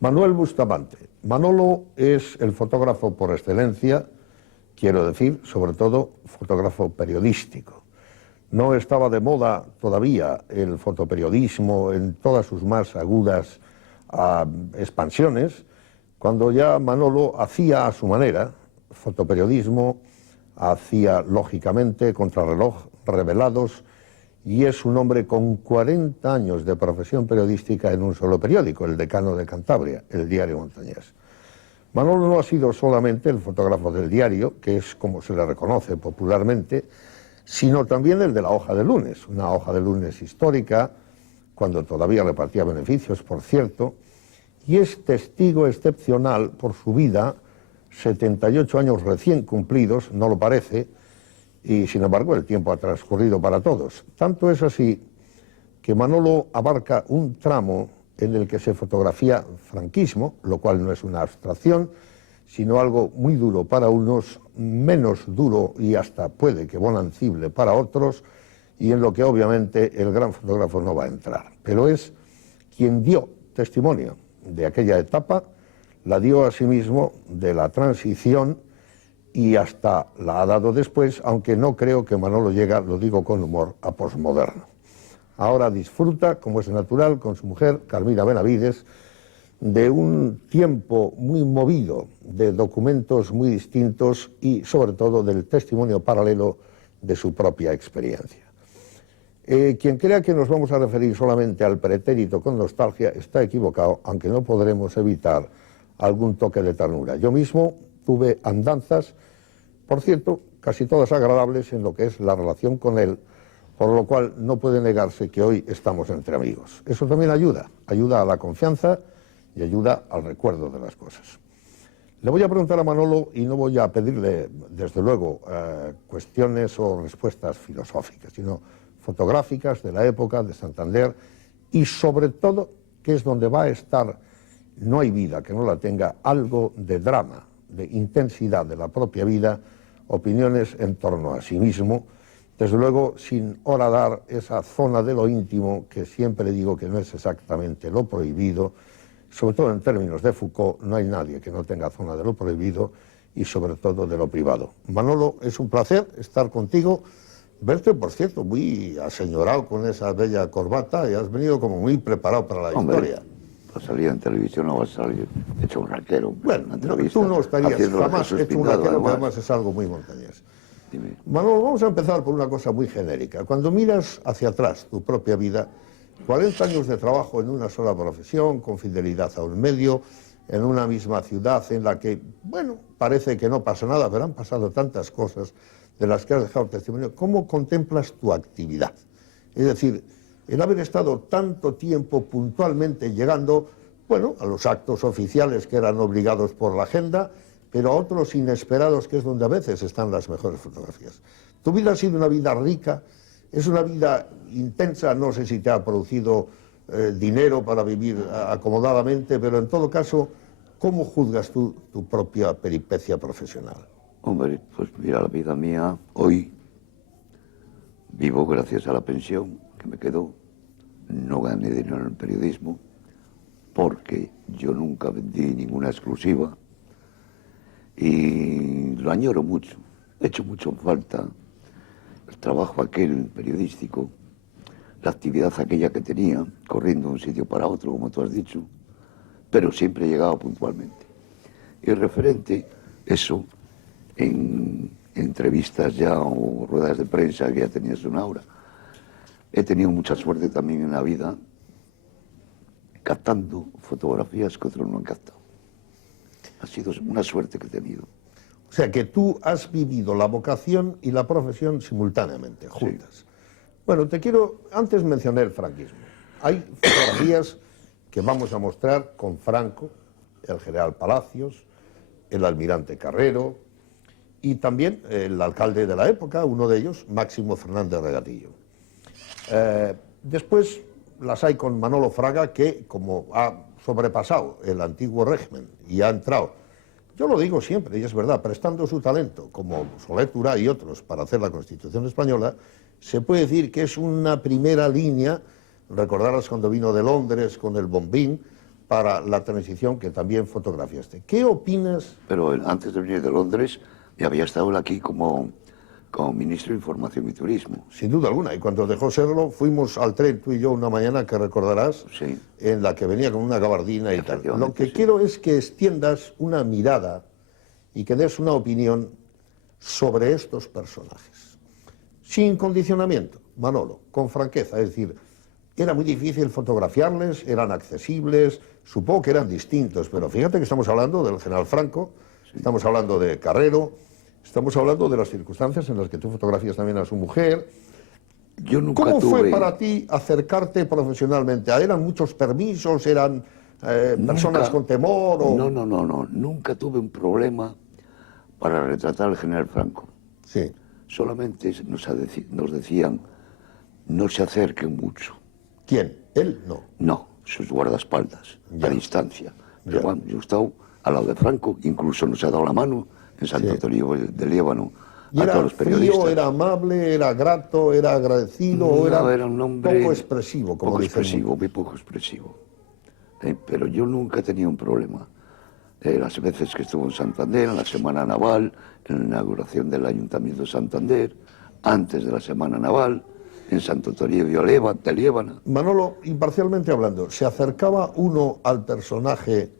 Manuel Bustamante. Manolo es el fotógrafo por excelencia, quiero decir, sobre todo, fotógrafo periodístico. No estaba de moda todavía el fotoperiodismo en todas sus más agudas expansiones, cuando ya Manolo hacía a su manera fotoperiodismo, hacía lógicamente contrarreloj, revelados, y es un hombre con 40 años de profesión periodística en un solo periódico, el Decano de Cantabria, el Diario Montañés. Manolo no ha sido solamente el fotógrafo del diario, que es como se le reconoce popularmente, sino también el de la hoja de lunes, una hoja de lunes histórica, cuando todavía repartía beneficios, por cierto, y es testigo excepcional por su vida, 78 años recién cumplidos, no lo parece, y sin embargo el tiempo ha transcurrido para todos. Tanto es así que Manolo abarca un tramo en el que se fotografía franquismo, lo cual no es una abstracción, sino algo muy duro para unos, menos duro y hasta puede que bonancible para otros, y en lo que obviamente el gran fotógrafo no va a entrar. Pero es quien dio testimonio de aquella etapa, la dio asimismo de la transición y hasta la ha dado después, aunque no creo que Manolo llega, lo digo con humor, a posmoderno. Ahora disfruta, como es natural, con su mujer, Carmina Benavides, de un tiempo muy movido, de documentos muy distintos y, sobre todo, del testimonio paralelo de su propia experiencia. Quien crea que nos vamos a referir solamente al pretérito con nostalgia está equivocado, aunque no podremos evitar algún toque de ternura. Yo mismo tuve andanzas, por cierto, casi todas agradables en lo que es la relación con él, por lo cual no puede negarse que hoy estamos entre amigos. Eso también ayuda a la confianza y ayuda al recuerdo de las cosas. Le voy a preguntar a Manolo y no voy a pedirle, desde luego, cuestiones o respuestas filosóficas, sino fotográficas de la época de Santander y sobre todo, que es donde va a estar, no hay vida que no la tenga, algo de drama, de intensidad de la propia vida, opiniones en torno a sí mismo, desde luego sin horadar esa zona de lo íntimo que siempre digo que no es exactamente lo prohibido, sobre todo en términos de Foucault, no hay nadie que no tenga zona de lo prohibido y sobre todo de lo privado. Manolo, es un placer estar contigo, verte, por cierto, muy aseñorado con esa bella corbata y has venido como muy preparado para la historia. Para salir en televisión no vas a salir hecho un raquero. Bueno, tú no estarías jamás hecho un raquero, que además es algo muy montañés. Dime. Manolo, vamos a empezar por una cosa muy genérica. Cuando miras hacia atrás tu propia vida, 40 años de trabajo en una sola profesión, con fidelidad a un medio, en una misma ciudad en la que, bueno, parece que no pasa nada, pero han pasado tantas cosas de las que has dejado testimonio. ¿Cómo contemplas tu actividad? Es decir, el haber estado tanto tiempo puntualmente llegando, bueno, a los actos oficiales que eran obligados por la agenda, pero a otros inesperados, que es donde a veces están las mejores fotografías. Tu vida ha sido una vida rica, es una vida intensa, no sé si te ha producido dinero para vivir acomodadamente, pero en todo caso, ¿cómo juzgas tú tu propia peripecia profesional? Hombre, pues mira, la vida mía, hoy vivo gracias a la pensión que me quedó. No gané dinero en el periodismo porque yo nunca vendí ninguna exclusiva y lo añoro mucho. He hecho mucho falta el trabajo aquel periodístico, la actividad aquella que tenía, corriendo de un sitio para otro, como tú has dicho, pero siempre llegaba puntualmente. Y referente eso, en entrevistas ya o ruedas de prensa que ya tenías una hora, he tenido mucha suerte también en la vida captando fotografías que otros no han captado. Ha sido una suerte que he tenido. O sea, que tú has vivido la vocación y la profesión simultáneamente, juntas. Sí. Bueno, antes mencioné el franquismo. Hay fotografías que vamos a mostrar con Franco, el general Palacios, el almirante Carrero y también el alcalde de la época, uno de ellos, Máximo Fernández Regatillo. Después las hay con Manolo Fraga, que como ha sobrepasado el antiguo régimen y ha entrado, yo lo digo siempre, y es verdad, prestando su talento, como Soler Tura y otros, para hacer la Constitución española, se puede decir que es una primera línea. Recordarás cuando vino de Londres con el bombín, para la transición que también fotografiaste. ¿Qué opinas? Pero antes de venir de Londres, ya había estado él aquí como ministro de Información y Turismo. Sin duda alguna, y cuando dejó serlo, fuimos al tren, tú y yo, una mañana que recordarás, Sí. en la que venía con una gabardina y tal. Efectivamente, Lo que sí. quiero es que extiendas una mirada y que des una opinión sobre estos personajes. Sin condicionamiento, Manolo, con franqueza, es decir, era muy difícil fotografiarles, eran accesibles, supongo que eran distintos, pero fíjate que estamos hablando del general Franco, estamos hablando de Carrero, estamos hablando de las circunstancias en las que tú fotografías también a su mujer. Yo nunca ¿Cómo tuve... fue para ti acercarte profesionalmente? ¿Eran muchos permisos? ¿Eran personas con temor? O... No. Nunca tuve un problema para retratar al general Franco. Sí, Solamente nos decían, no se acerquen mucho. ¿quién? ¿Él? No. No, sus guardaespaldas, Ya. a distancia. Pero Ya. bueno, yo he estado al lado de Franco, incluso nos ha dado la mano en Santo Sí. Toribio de Líbano ¿Y a era todos los periodistas. frío, era amable, era grato, era agradecido o No, era un hombre poco expresivo, como poco dicen expresivo, muy poco expresivo. Pero yo nunca he tenido un problema. Las veces que estuvo en Santander, en la Semana Naval, en la inauguración del Ayuntamiento de Santander, antes de la Semana Naval, en Santo Toribio de Líbano. Manolo, imparcialmente hablando, ¿se acercaba uno al personaje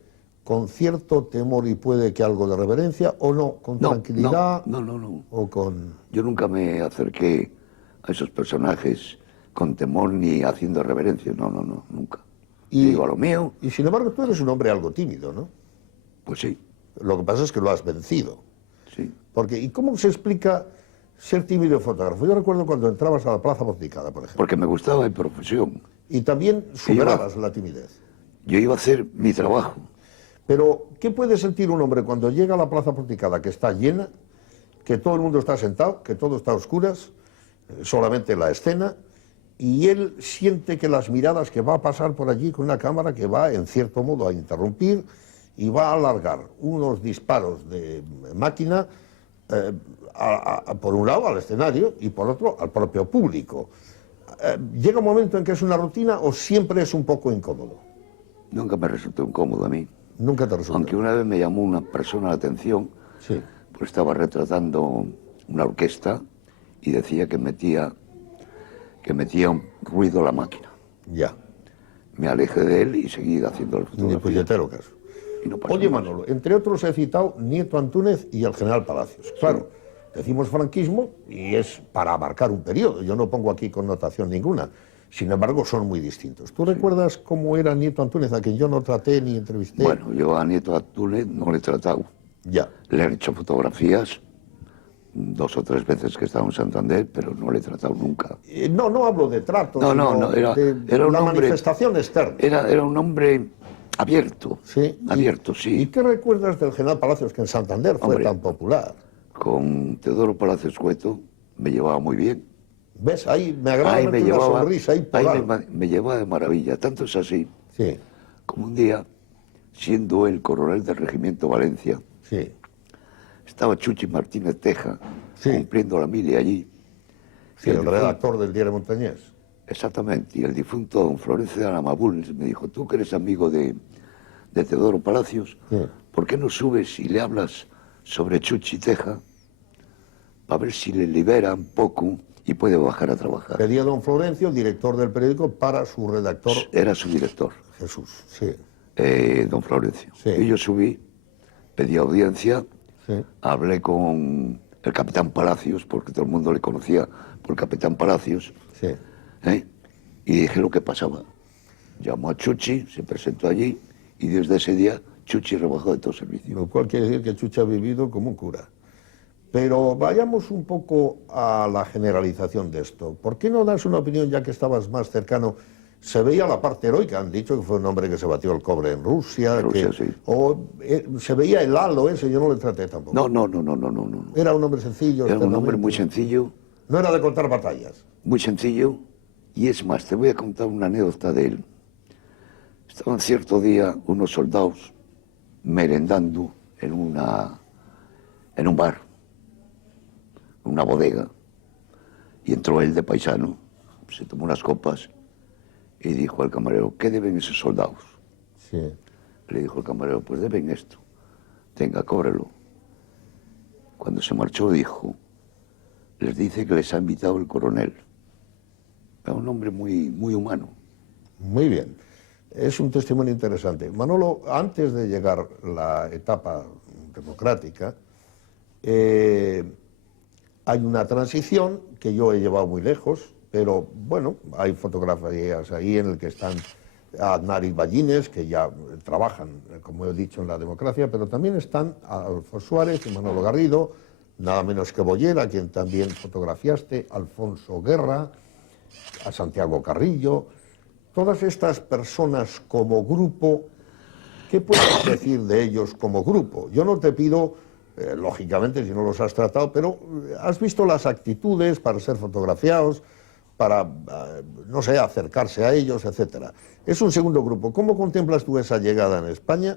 con cierto temor y puede que algo de reverencia o no? ¿Con tranquilidad? No. ¿O con...? Yo nunca me acerqué a esos personajes con temor ni haciendo reverencia. No, nunca. Y- Digo a lo mío, Y sin embargo tú eres un hombre algo tímido, ¿no? pues sí, Lo que pasa es que lo has vencido. sí. Porque, ¿y cómo se explica ser tímido fotógrafo? Yo recuerdo cuando entrabas a la Plaza Porticada, por ejemplo, Porque me gustaba mi profesión. y también superabas la timidez. Yo iba a hacer mi trabajo. Pero, ¿qué puede sentir un hombre cuando llega a la Plaza Porticada, que está llena, que todo el mundo está sentado, que todo está a oscuras, solamente la escena, y él siente que las miradas que va a pasar por allí con una cámara que va, en cierto modo, a interrumpir y va a alargar unos disparos de máquina, por un lado al escenario y por otro al propio público? ¿Llega un momento en que es una rutina o siempre es un poco incómodo? Nunca me resultó incómodo a mí. Nunca te resulta. Aunque una vez me llamó una persona la atención, Sí. pues estaba retratando una orquesta y decía que metía un ruido a la máquina. Ya. Me alejé de él y seguí haciendo la Ni fotografía. puñetero caso. Y no pasó Oye, más. Manolo, entre otros he citado Nieto Antúnez y el general Palacios. Claro, decimos franquismo y es para abarcar un periodo. Yo no pongo aquí connotación ninguna. Sin embargo, son muy distintos. ¿Tú recuerdas cómo era Nieto Antúnez, a quien yo no traté ni entrevisté? Bueno, yo a Nieto Antúnez no le he tratado. Ya. Le he hecho fotografías 2 o 3 veces que he estado en Santander, pero no le he tratado nunca. No hablo de trato, No, sino era de un la hombre... manifestación externa. Era un hombre abierto. Sí. Abierto, ¿Y sí. qué recuerdas del general Palacios, que en Santander fue Hombre. tan popular? Con Teodoro Palacios Cueto me llevaba muy bien. ¿Ves? Ahí me agrada Ahí verte una sonrisa ahí por algo. me llevaba de maravilla. Tanto es así Sí, como un día, siendo el coronel del Regimiento Valencia, sí. estaba Chuchi Martínez Teja Sí. cumpliendo la mili allí. Sí, Y el difunto- redactor del Diario Montañés. Exactamente. Y el difunto don Florencio de Anamabul me dijo, tú que eres amigo de Teodoro Palacios, Sí. ¿por qué no subes y le hablas sobre Chuchi Teja para ver si le libera un poco y puede bajar a trabajar? Pedía don Florencio, director del periódico, para su redactor Era su director, Jesús. Sí, don Florencio. Sí. Y yo subí, pedí audiencia, sí. hablé con el capitán Palacios, porque todo el mundo le conocía por capitán Palacios, Sí. y dije lo que pasaba. Llamó a Chuchi, se presentó allí, y desde ese día Chuchi rebajó de todo servicio. Lo cual quiere decir que Chucha ha vivido como un cura. Pero vayamos un poco a la generalización de esto. ¿Por qué no das una opinión, ya que estabas más cercano? Se veía la parte heroica, han dicho que fue un hombre que se batió el cobre en Rusia. Rusia, que, sí. O se veía el halo ese, yo no le traté tampoco. No. Era un hombre sencillo. Era un hombre externamente. muy sencillo, No era de contar batallas. muy sencillo, y es más, te voy a contar una anécdota de él. Estaban cierto día unos soldados merendando en un bar, una bodega, y entró él de paisano, se tomó unas copas y dijo al camarero, ¿qué deben esos soldados? Sí. Le dijo el camarero, pues deben esto. Tenga, cóbrelo. Cuando se marchó dijo, les dice que les ha invitado el coronel. Era un hombre muy humano. Muy bien. Es un testimonio interesante. Manolo, antes de llegar la etapa democrática, hay una transición que yo he llevado muy lejos, pero bueno, hay fotografías ahí en las que están Aznar y Ballines, que ya trabajan, como he dicho, en la democracia, pero también están Adolfo Suárez y Manolo Garrido, nada menos que Bollera, a quien también fotografiaste, Alfonso Guerra, a Santiago Carrillo. Todas estas personas como grupo, ¿qué puedes decir de ellos como grupo? Yo no te pido, lógicamente, si no los has tratado, pero has visto las actitudes para ser fotografiados, para, no sé, acercarse a ellos, etcétera. Es un segundo grupo. ¿Cómo contemplas tú esa llegada en España?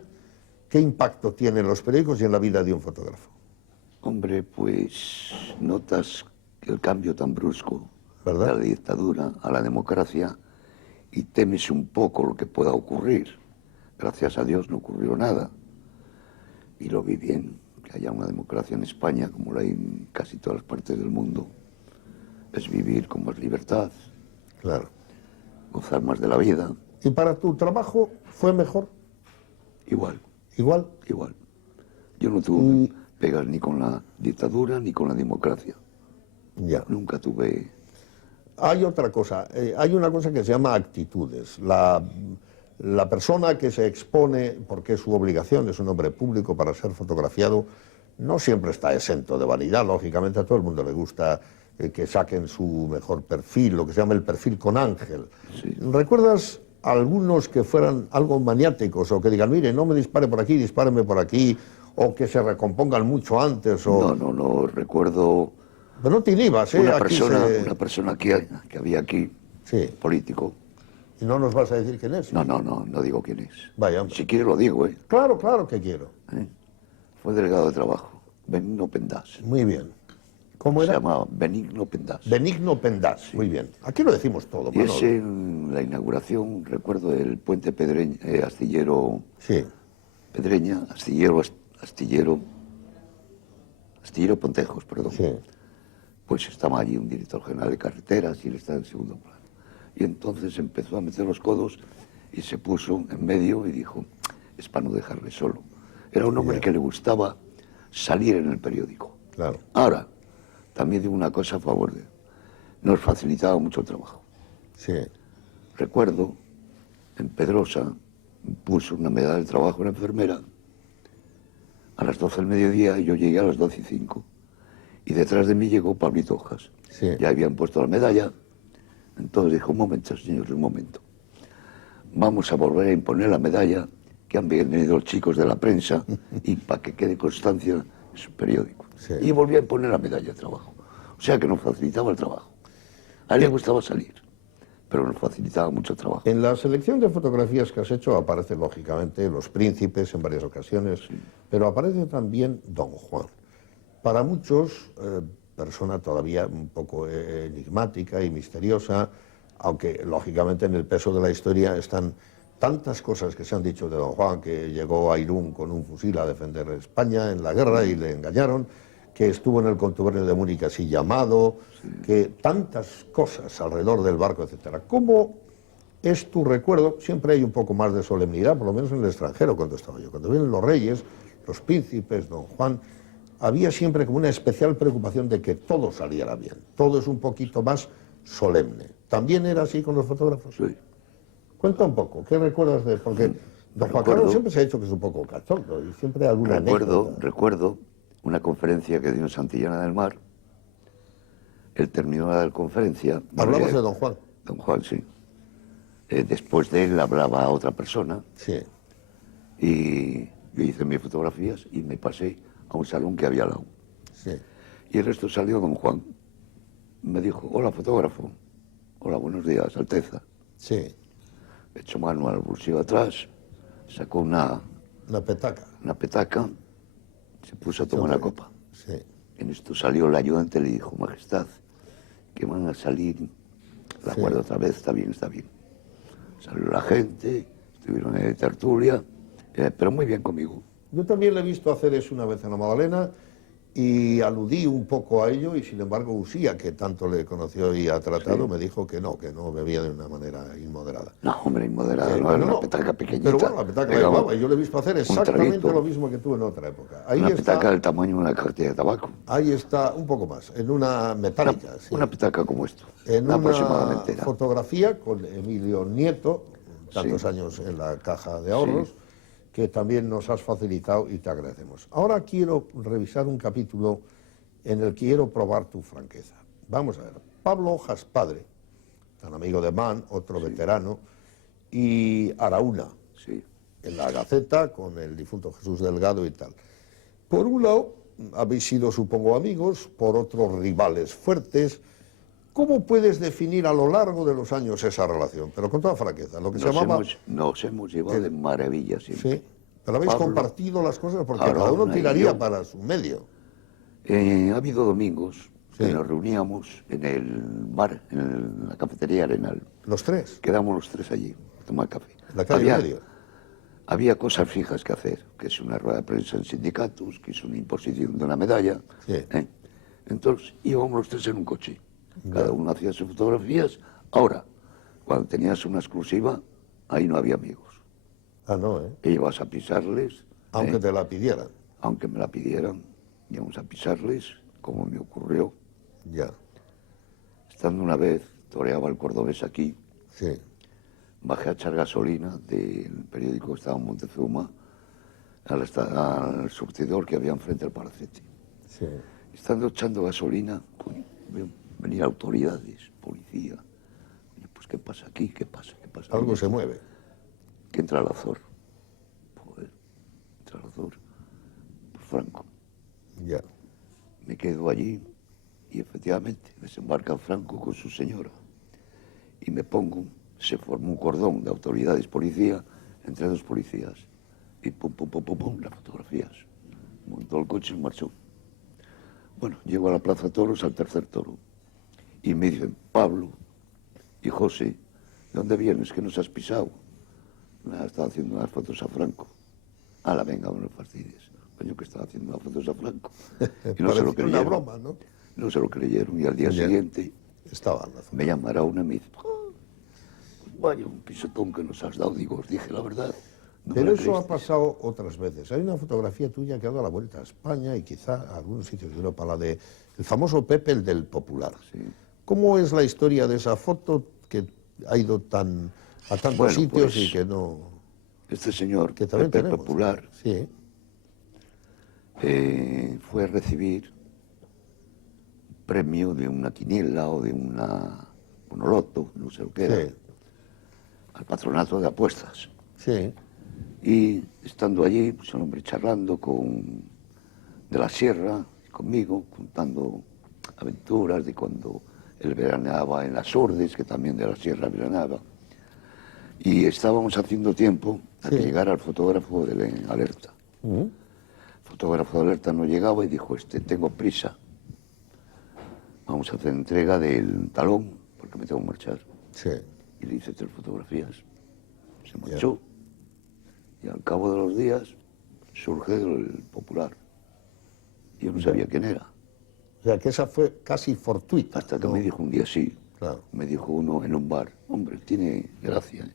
¿Qué impacto tiene en los periódicos y en la vida de un fotógrafo? Hombre, pues notas el cambio tan brusco ¿Verdad? de la dictadura a la democracia y temes un poco lo que pueda ocurrir. Gracias a Dios no ocurrió nada. Y lo vi bien, que haya una democracia en España, como la hay en casi todas las partes del mundo. Es vivir con más libertad, Claro. gozar más de la vida. ¿Y para tu trabajo fue mejor? Igual, ¿Igual? igual. Yo no tuve pegas ni con la dictadura ni con la democracia. Ya. Nunca tuve... Hay otra cosa, hay una cosa que se llama actitudes. La persona que se expone, porque es su obligación, es un hombre público para ser fotografiado, no siempre está exento de vanidad. Lógicamente a todo el mundo le gusta que saquen su mejor perfil, lo que se llama el perfil con ángel. Sí. ¿Recuerdas algunos que fueran algo maniáticos o que digan, mire, no me dispare por aquí, dispáreme por aquí, o que se recompongan mucho antes? O... No, recuerdo Pero no te inhibas, ¿eh? una Aquí persona que había aquí, Sí. político. ¿Y no nos vas a decir quién es? No digo quién es. Vaya, hombre. Si quiere lo digo, ¿eh? Claro, claro que quiero. Fue delegado de trabajo, Benigno Pendás. Muy bien. ¿Cómo Se era? llamaba Benigno Pendás. Benigno Pendás. Muy bien. Aquí lo decimos todo, Y Manolo. es en la inauguración, recuerdo, del puente Astillero Sí, Pedreña, Astillero Pontejos, perdón. sí. Pues estaba allí un director general de carreteras y él estaba en segundo plano. Y entonces empezó a meter los codos y se puso en medio y dijo, es para no dejarle solo. Era un hombre que le gustaba salir en el periódico. Claro. Ahora, también digo una cosa a favor de él. Nos facilitaba mucho el trabajo. Sí. Recuerdo, en Pedrosa, puso una medalla de trabajo una enfermera a las 12 del mediodía y yo llegué a las 12:05. Y detrás de mí llegó Pablito Hojas. Sí. Ya habían puesto la medalla. Entonces dijo, un momento, señores, un momento. Vamos a volver a imponer la medalla que han venido los chicos de la prensa y para que quede constancia en su periódico. Sí. Y volví a imponer la medalla de trabajo. O sea que nos facilitaba el trabajo. A él le gustaba salir, pero nos facilitaba mucho el trabajo. En la selección de fotografías que has hecho aparecen, lógicamente, los príncipes en varias ocasiones, pero aparece también Don Juan. Para muchos, persona todavía un poco enigmática y misteriosa, aunque lógicamente en el peso de la historia están tantas cosas que se han dicho de Don Juan, que llegó a Irún con un fusil a defender España en la guerra y le engañaron, que estuvo en el contubernio de Múnich así llamado, que tantas cosas alrededor del barco, etcétera. ¿Cómo es tu recuerdo? Siempre hay un poco más de solemnidad, por lo menos en el extranjero cuando estaba yo. Cuando vienen los reyes, los príncipes, Don Juan, había siempre como una especial preocupación de que todo saliera bien. Todo es un poquito más solemne. ¿También era así con los fotógrafos? Sí. Cuenta un poco, ¿qué recuerdas de...? Porque Don Juan Carlos siempre se ha dicho que es un poco cachondo y siempre hay alguna anécdota. Recuerdo una conferencia que dio en Santillana del Mar. Él terminó la conferencia. Hablamos de Don Juan. Don Juan, sí. Después de él hablaba otra persona Sí, y yo hice mis fotografías y me pasé a un salón que había al lado. sí, Y el resto salió Don Juan. Me dijo, hola fotógrafo. Hola, buenos días, Alteza. sí. Echó mano al bolsillo atrás, sacó una Petaca. petaca, se puso a tomar la copa. Sí, En esto salió el ayudante y le dijo, Majestad, que van a salir la Sí. guardia otra vez, está bien, está bien. Salió la gente, estuvieron en tertulia, pero muy bien conmigo. Yo también le he visto hacer eso una vez en la Magdalena y aludí un poco a ello y sin embargo Usía, que tanto le conoció y ha tratado, me dijo que no bebía de una manera inmoderada. No, hombre, inmoderada, no, Bueno, era una petaca pequeñita. Pero bueno, la petaca la digamos, llevaba y yo le he visto hacer exactamente traguito. lo mismo que tú en otra época. Ahí Una está, petaca del tamaño de una cartilla de tabaco. ahí está, un poco más, en una metálica. Sí. Una petaca como esto, En una aproximadamente era. fotografía con Emilio Nieto, tantos años en la Caja de Ahorros, que también nos has facilitado y te agradecemos. Ahora quiero revisar un capítulo en el que quiero probar tu franqueza. Vamos a ver, Pablo Hojas padre, tan amigo de Mann, otro veterano, y Araúna, en la Gaceta, con el difunto Jesús Delgado y tal. Por un lado, habéis sido, supongo, amigos, por otro, rivales fuertes. ¿Cómo puedes definir a lo largo de los años esa relación? Pero con toda franqueza, lo que se llamaba... Nos hemos llevado de maravilla siempre. Sí, pero habéis Pablo, compartido las cosas porque Araúna cada uno y tiraría yo. para su medio. Ha habido domingos que nos reuníamos en el bar, en la cafetería Arenal. ¿Los tres? Quedamos los tres allí, a tomar café. En la calle Medio. Había cosas fijas que hacer, que es una rueda de prensa en sindicatos, que es una imposición de una medalla. Entonces íbamos los tres en un coche. Cada uno hacía sus fotografías. Ahora, cuando tenías una exclusiva, ahí no había amigos. Ah, no, ¿eh? E ibas a pisarles. Aunque te la pidieran. Aunque me la pidieran, íbamos a pisarles, como me ocurrió. Ya. Estando una vez, toreaba el cordobés aquí. Sí. Bajé a echar gasolina del periódico que estaba en Montezuma al surtidor que había enfrente del Palacete. Sí. Estando echando gasolina, veo venir autoridades, policía. Oye, pues ¿qué pasa aquí? ¿Qué pasa? ¿Qué pasa? Algo se mueve. Que entra el Azor. Joder, entra el Azor. Pues Franco. Ya. Me quedo allí y efectivamente desembarca Franco con su señora. Y me pongo, se formó un cordón de autoridades, policía, entre dos policías. Y pum, pum, pum, pum, pum, las fotografías. Montó el coche y marchó. Bueno, llego a la Plaza Toros, al tercer toro. Y me dicen, Pablo y José, ¿de dónde vienes? ¿Qué nos has pisado? Me estaba haciendo unas fotos a Franco. Ala, venga, no fastidies. Coño, que estaba haciendo unas fotos a Franco. Y no se lo creyeron. Una broma, ¿no? No se lo creyeron. Y al día siguiente estaba me llamará una y me dice, vaya, un pisotón que nos has dado. Digo, os dije la verdad. No Pero me eso ha creísteis. pasado otras veces. Hay una fotografía tuya que ha dado la vuelta a España y quizá a algunos sitios de Europa, la de el famoso Pepe, el del Popular. Sí. ¿Cómo es la historia de esa foto que ha ido a tantos Bueno, sitios pues, y que no... Este señor, que también Pepe tenemos? Popular, Sí. fue a recibir premio de una quiniela o de un loto, no sé lo que era, Sí. al patronato de apuestas. Sí. Y estando allí, pues un hombre charlando de la sierra, conmigo, contando aventuras de cuando él veraneaba en las Ordes, que también de la sierra veraneaba. Y estábamos haciendo tiempo a que llegara el fotógrafo de la Alerta. El fotógrafo de Alerta no llegaba y dijo, tengo prisa. Vamos a hacer entrega del talón, porque me tengo que marchar. Sí. Y le hice 3 fotografías. Se marchó. Y al cabo de los días surge el Popular. Yo no sabía quién era. O sea, que esa fue casi fortuita. Hasta que ¿no? me dijo un día sí. Claro. Me dijo uno en un bar, hombre, tiene gracia.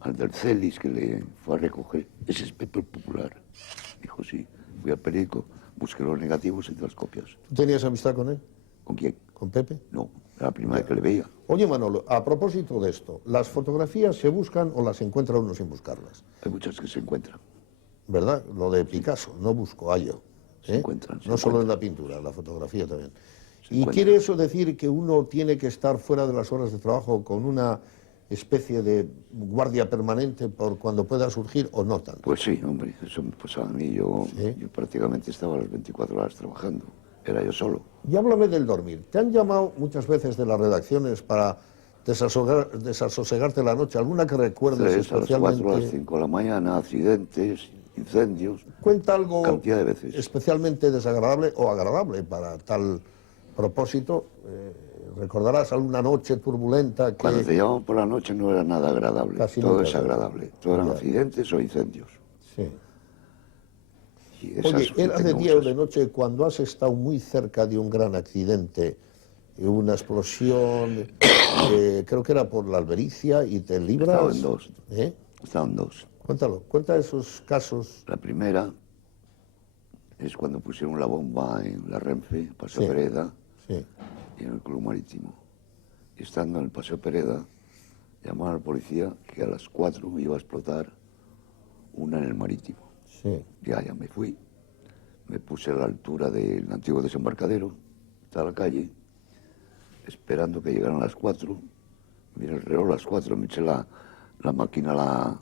Al del Celis que le fue a recoger, ese es Pepe el Popular. Dijo sí. Fui al periódico, busqué los negativos y las copias. ¿Tú tenías amistad con él? ¿Con quién? ¿Con Pepe? No, era la primera vez que le veía. Oye, Manolo, a propósito de esto, ¿las fotografías se buscan o las encuentra uno sin buscarlas? Hay muchas que se encuentran. ¿Verdad? Lo de Picasso, no busco, hallo. Se encuentran. No solo en la pintura, en la fotografía también. ¿Y encuentran. quiere eso decir que uno tiene que estar fuera de las horas de trabajo con una especie de guardia permanente por cuando pueda surgir o no tanto? Pues sí, hombre, eso me pasaba a mí. Yo prácticamente estaba las 24 horas trabajando. Era yo solo. Y háblame del dormir. ¿Te han llamado muchas veces de las redacciones para desasosegarte la noche? ¿Alguna que recuerdes 3 a las especialmente? 4 a las 5 de la mañana, accidentes, incendios. Cuenta algo Cantidad de veces. especialmente desagradable o agradable para tal propósito. ¿Recordarás alguna noche turbulenta que... Cuando te llamaban por la noche no era nada agradable, Casi todo nunca. es agradable, todo eran Ya. accidentes o incendios. Sí. Y esas Oye, sí ¿era de tengo día o muchas. de noche cuando has estado muy cerca de un gran accidente, una explosión, creo que era por la Albericia y te libras? Estaba en dos. ¿Eh? Estaban dos. Cuéntalo, cuenta esos casos. La primera es cuando pusieron la bomba en la Renfe, Paseo Sí. Pereda Sí, y en el Club Marítimo. Y estando en el Paseo Pereda, llamaron al policía que a las 4 iba a explotar una en el Marítimo. sí. Ya me fui, me puse a la altura del antiguo desembarcadero, está la calle, esperando que llegaran las 4. Miré el reloj, las 4, me eché la máquina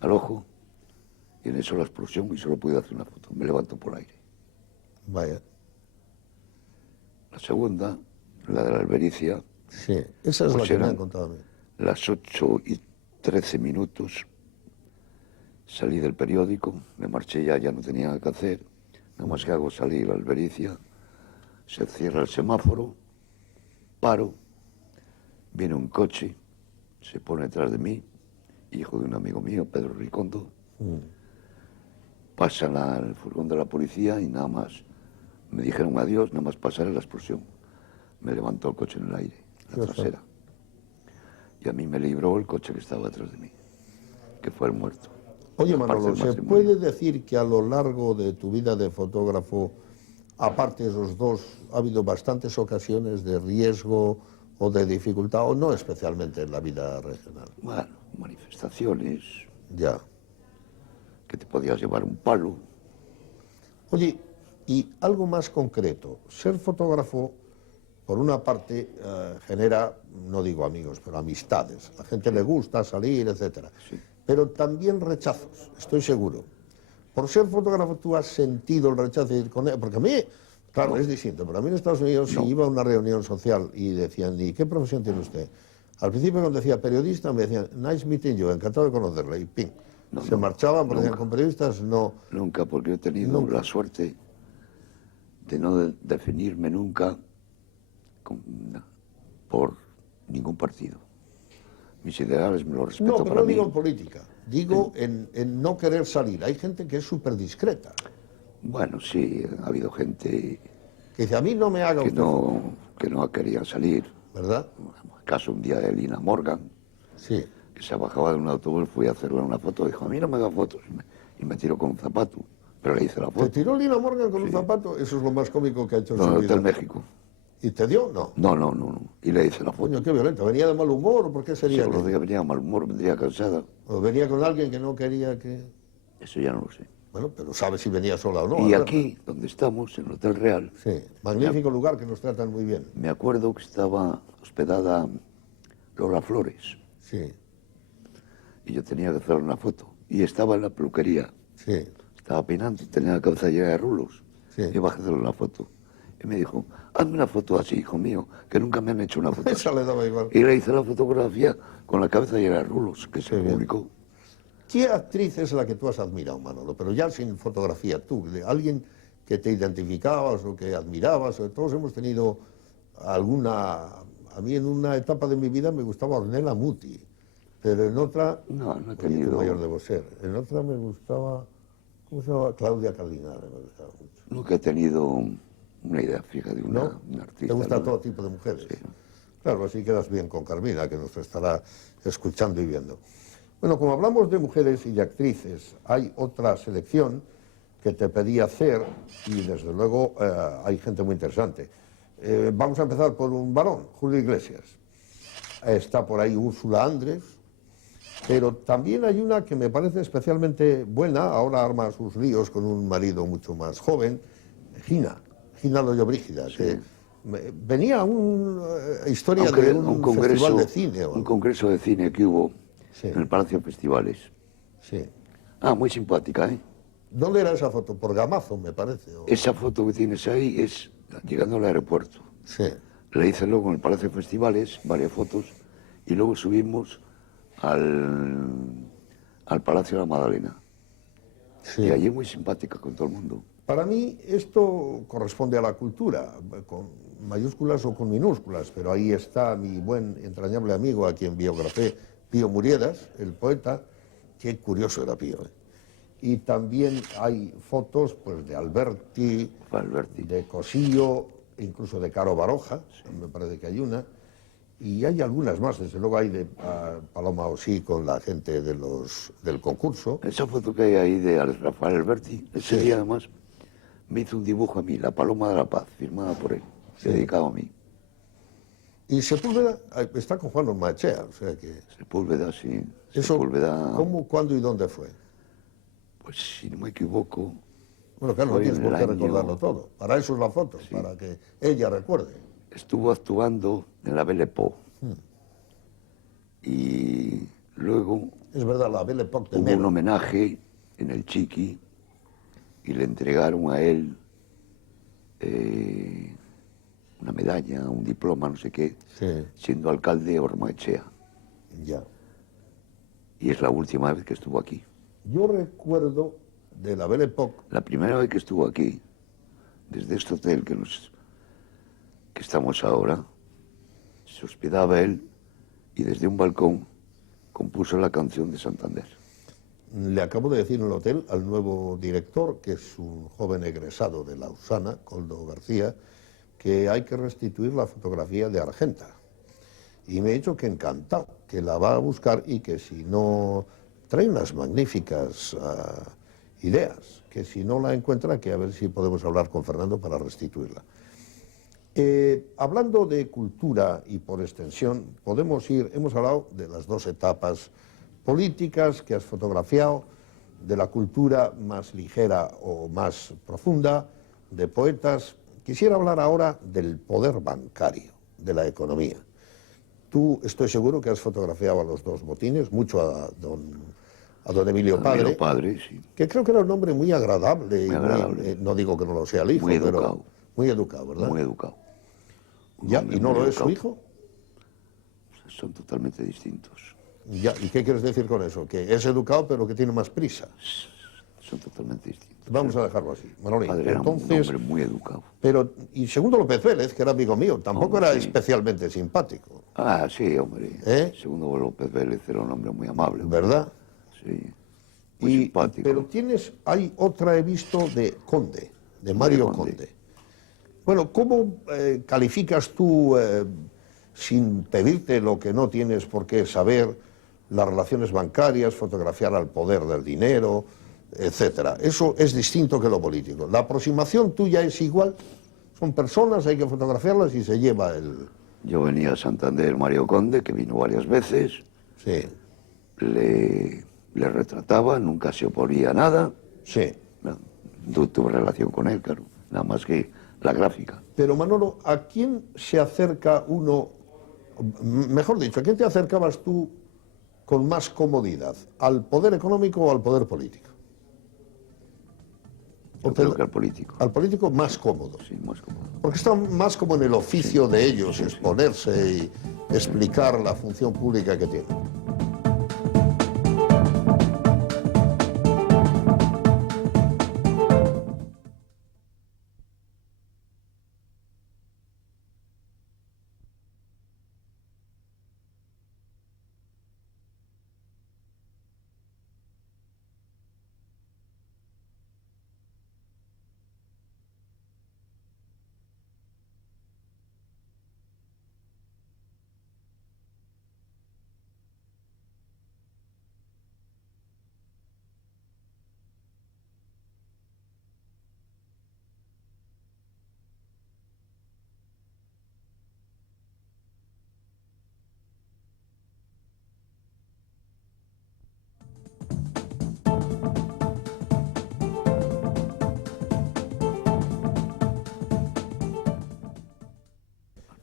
al ojo y en eso la explosión y solo pude hacer una foto. Me levanto por aire. Vaya. La segunda, la de la Albericia, Sí, esa es Pues la que me eran- han contado a mí. las 8:13, salí del periódico, me marché ya no tenía nada que hacer, nada más que hago salir a la Albericia, se cierra el semáforo, paro, viene un coche, se pone detrás de mí, hijo de un amigo mío, Pedro Ricondo, pasan al furgón de la policía y nada más, me dijeron adiós, nada más pasar la explosión. Me levantó el coche en el aire, la Dios trasera. Y a mí me libró el coche que estaba detrás de mí, que fue el muerto. Oye, Aparte Manolo, del ¿se matrimonio. puede decir que a lo largo de tu vida de fotógrafo, aparte de esos dos, ha habido bastantes ocasiones de riesgo o de dificultad, o no especialmente en la vida regional? Bueno, manifestaciones, Ya. que te podías llevar un palo. Oye, y algo más concreto, ser fotógrafo, por una parte, genera, no digo amigos, pero amistades. A la gente le gusta salir, etcétera. Sí. Pero también rechazos, estoy seguro. Por ser fotógrafo, tú has sentido el rechazo de ir con él, porque a mí, claro, es distinto, pero a mí en Estados Unidos, si iba a una reunión social y decían, ¿y qué profesión tiene usted? Al principio, cuando decía periodista, me decían, nice meeting you, encantado de conocerle, y ping. Se marchaban, porque decían, con periodistas no. Nunca, porque yo he tenido Nunca. la suerte de no definirme nunca por ningún partido. Mis ideales me los respeto No, pero para no mí. digo en política, digo en no querer salir. Hay gente que es súper discreta, Bueno, sí, ha habido gente que dice, a mí no me haga usted foto", que no quería salir. ¿verdad? Caso un día de Lina Morgan, Sí. que se bajaba de un autobús, fui a hacerle una foto, dijo, a mí no me haga fotos, y me tiró con un zapato, pero le hice la ¿Te foto. tiró Lina Morgan con un zapato? Eso es lo más cómico que ha hecho en No, en su el Hotel vida. México. ¿Y te dio? No. No. Y le hice la foto. Coño, qué violento. ¿Venía de mal humor o por qué sería? Seguro que- que venía mal humor, vendría cansada. ¿O venía con alguien que no quería que...? Eso ya no lo sé. Bueno, pero sabe si venía sola o no. Y ¿verdad? aquí, donde estamos, en el Hotel Real, Sí, magnífico lugar que nos tratan muy bien. me acuerdo que estaba hospedada Lola Flores, Sí, y yo tenía que hacer una foto. Y estaba en la peluquería, sí. estaba peinando, tenía la cabeza llena de rulos. Sí. Y bajé a hacerle una foto. Y me dijo, hazme una foto así, hijo mío, que nunca me han hecho una foto así. Esa le daba igual. Y le hice la fotografía con la cabeza llena de rulos, que se Qué bien. publicó. ¿Qué actriz es la que tú has admirado, Manolo? Pero ya sin fotografía, tú, de alguien que te identificabas o que admirabas. O todos hemos tenido alguna... A mí en una etapa de mi vida me gustaba Ornella Muti, pero en otra... No, no he Oye, qué tenido... mayor debo ser. En otra me gustaba... ¿Cómo se llama? Claudia Cardinale me gustaba mucho. Nunca he tenido una idea fija de ¿No? una artista. ¿Te gusta ¿no? todo tipo de mujeres? Sí. Claro, así quedas bien con Carmina, que nos estará escuchando y viendo. Bueno, como hablamos de mujeres y de actrices, hay otra selección que te pedí hacer y desde luego hay gente muy interesante. Vamos a empezar por un varón, Julio Iglesias. Está por ahí Úrsula Andrés, pero también hay una que me parece especialmente buena, ahora arma sus líos con un marido mucho más joven, Gina Lollobrigida, que venía una historia de un festival de cine. Un congreso de cine que hubo Sí. en el Palacio de Festivales. Sí. Ah, muy simpática, ¿eh? ¿Dónde era esa foto? Por Gamazo, me parece. o- Esa foto que tienes ahí es llegando al aeropuerto. Sí. Le hice luego en el Palacio de Festivales varias fotos y luego subimos al Palacio de la Magdalena. Sí. Y allí muy simpática con todo el mundo. Para mí esto corresponde a la cultura. mayúsculas o con minúsculas, pero ahí está mi buen, entrañable amigo, a quien biografé, Pío Muriedas, el poeta. Qué curioso era Pío, ¿eh? Y también hay fotos pues, de Alberti, de Cosillo, incluso de Caro Baroja, me parece que hay una, y hay algunas más, desde luego hay de Paloma Osí con la gente del concurso. Esa foto que hay ahí de Rafael Alberti, ese día además me hizo un dibujo a mí, La Paloma de la Paz, firmada por él, dedicado a mí. Y Sepúlveda está con Juan Ormaechea, o sea que... Sepúlveda, sí. Eso, Sepúlveda, ¿cómo, cuándo y dónde fue? pues si no me equivoco... Bueno, claro, no fue tienes en por el qué año... recordarlo todo. Para eso es la foto, Sí. para que ella recuerde. Estuvo actuando en la Belle Époque. Y luego Es verdad, la Belle Époque de hubo Melo. un homenaje en el Chiqui y le entregaron a él una medalla, un diploma, no sé qué, Sí, siendo alcalde Ormaechea. ya. Y es la última vez que estuvo aquí. Yo recuerdo de la Belle Époque, La primera vez que estuvo aquí, desde este hotel que estamos ahora, se hospedaba él y desde un balcón compuso la canción de Santander. le acabo de decir en el hotel al nuevo director, que es un joven egresado de Lausana, Coldo García, que hay que restituir la fotografía de Argenta. Y me ha dicho que encantado, que la va a buscar y que si no... Trae unas magníficas ideas, que si no la encuentra, que a ver si podemos hablar con Fernando para restituirla. Hablando de cultura y por extensión, hemos hablado de las dos etapas políticas que has fotografiado, de la cultura más ligera o más profunda, de poetas. Quisiera hablar ahora del poder bancario, de la economía. Tú, estoy seguro que has fotografiado a los dos botines, mucho a don Emilio Padre, Emilio Padre, sí. que creo que era un hombre muy agradable. Muy agradable. No digo que no lo sea el hijo, Muy pero educado. muy educado, ¿verdad? Muy educado. Ya, hombre ¿y no muy lo es su educado. hijo? Son totalmente distintos. Ya, ¿y qué quieres decir con eso? Que es educado pero que tiene más prisa. Son totalmente distintos. Vamos a dejarlo así, Manoli. Padre era un Entonces, hombre muy educado. pero, y segundo López Vélez, que era amigo mío, tampoco Hombre, era sí. especialmente simpático, Ah, sí, hombre. ¿Eh? Segundo López Vélez era un hombre muy amable. ¿verdad? Sí. Muy simpático. Pero hay otra he visto de Conde, de Mario Conde. Conde. Bueno, ¿cómo calificas tú, sin pedirte lo que no tienes por qué saber, las relaciones bancarias, fotografiar al poder del dinero, etcétera? Eso es distinto que lo político. La aproximación tuya es igual, son personas, hay que fotografiarlas y se lleva el... Yo venía a Santander, Mario Conde, que vino varias veces, Sí, le retrataba, nunca se oponía a nada. sí. No tuve relación con él, claro, nada más que la gráfica. Pero Manolo, ¿a quién se acerca uno, mejor dicho, a quién te acercabas tú con más comodidad? ¿Al poder económico o al poder político? Yo creo que al político. Al político más cómodo. Sí, más cómodo. Porque está más como en el oficio de ellos, exponerse y explicar la función pública que tienen.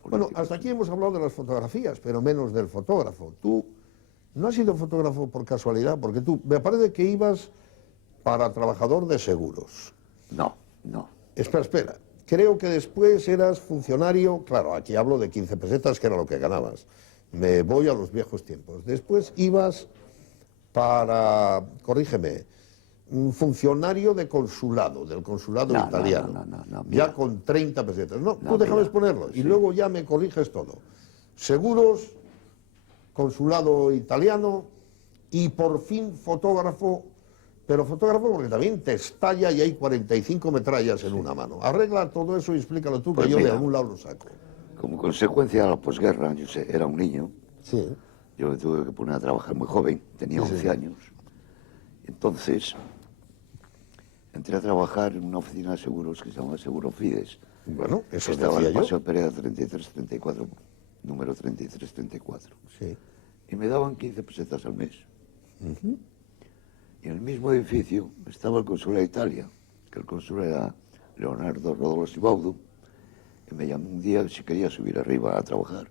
Bueno, hasta aquí hemos hablado de las fotografías, pero menos del fotógrafo. Tú no has sido fotógrafo por casualidad, porque tú, me parece que ibas para trabajador de seguros. No, no. Espera. Creo que después eras funcionario, claro, aquí hablo de 15 pesetas, que era lo que ganabas. Me voy a los viejos tiempos. Después ibas para, corrígeme, un funcionario de consulado, del consulado No, italiano, no, ya mira. con 30 pesetas. No, No, tú déjame mira, exponerlo y sí. luego ya me corriges todo. Seguros, consulado italiano y por fin fotógrafo, pero fotógrafo porque también te estalla y hay 45 metrallas en una mano. Arregla todo eso y explícalo tú, Pues que yo de mira. algún lado lo saco. Como consecuencia de la posguerra, yo sé, era un niño, Sí, yo me tuve que poner a trabajar muy joven, tenía Sí, sí. 11 años. Entonces, entré a trabajar en una oficina de seguros que se llama Seguro Fides. bueno, eso Estaba en decía el yo. Paseo Pereira 3334, número 3334. Sí. Y me daban 15 pesetas al mes. Y en el mismo edificio estaba el cónsul de Italia, que el cónsul era Leonardo Rodolfo Sibaudo, y me llamó un día si quería subir arriba a trabajar.